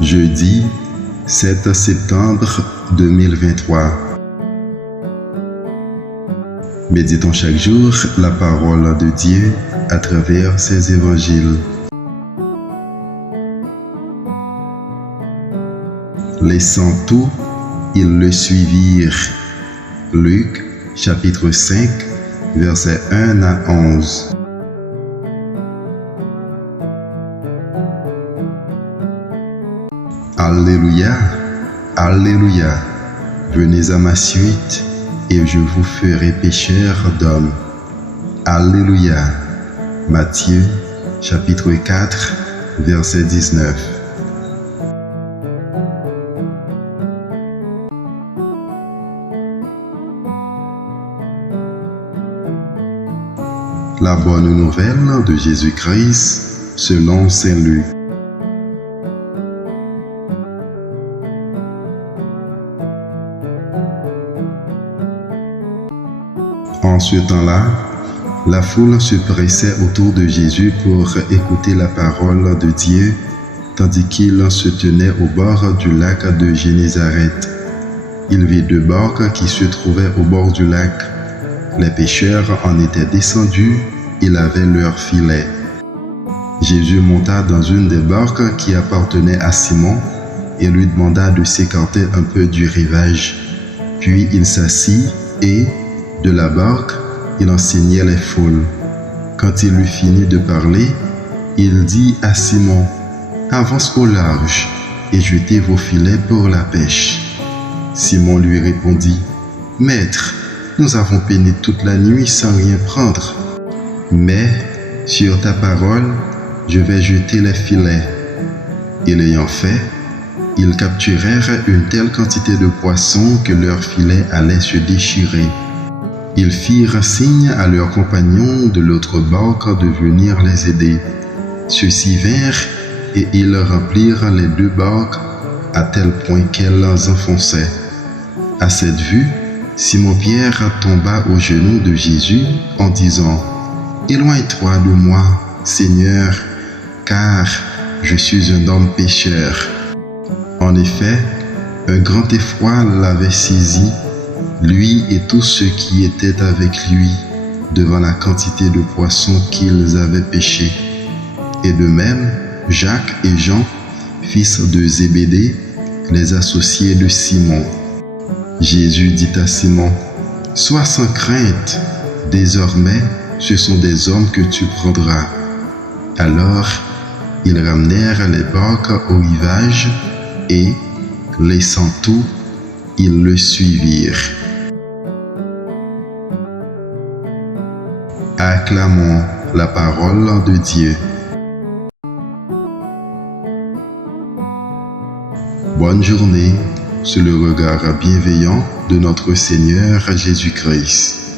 Jeudi 7 septembre 2023. Méditons chaque jour la parole de Dieu à travers ses évangiles. Laissant tout, ils le suivirent. Luc chapitre 5, versets 1 à 11. Alléluia, Alléluia, venez à ma suite et je vous ferai pécheurs d'hommes. Alléluia. Matthieu chapitre 4, verset 19. La bonne nouvelle de Jésus-Christ selon Saint Luc. En ce temps-là, la foule se pressait autour de Jésus pour écouter la parole de Dieu, tandis qu'il se tenait au bord du lac de Génézareth. Il vit deux barques qui se trouvaient au bord du lac. Les pêcheurs en étaient descendus et lavaient leurs filets. Jésus monta dans une des barques qui appartenait à Simon et lui demanda de s'écarter un peu du rivage. Puis il s'assit et, de la barque, il enseignait les foules. Quand il eut fini de parler, il dit à Simon, « Avance au large et jetez vos filets pour la pêche. » Simon lui répondit, « Maître, nous avons peiné toute la nuit sans rien prendre. Mais, sur ta parole, je vais jeter les filets. » Et l'ayant fait, ils capturèrent une telle quantité de poissons que leurs filets allaient se déchirer. Ils firent signe à leurs compagnons de l'autre barque de venir les aider. Ceux-ci vinrent et ils remplirent les deux barques à tel point qu'elles enfonçaient. À cette vue, Simon-Pierre tomba aux genoux de Jésus en disant, « Éloigne-toi de moi, Seigneur, car je suis un homme pécheur. » En effet, un grand effroi l'avait saisi, lui et tous ceux qui étaient avec lui, devant la quantité de poissons qu'ils avaient pêchés. Et de même, Jacques et Jean, fils de Zébédée, les associés de Simon. Jésus dit à Simon, « Sois sans crainte, désormais ce sont des hommes que tu prendras. » Alors, ils ramenèrent les barques au rivage et, laissant tout, ils le suivirent. Acclamons la parole de Dieu. Bonne journée sous le regard bienveillant de notre Seigneur Jésus-Christ.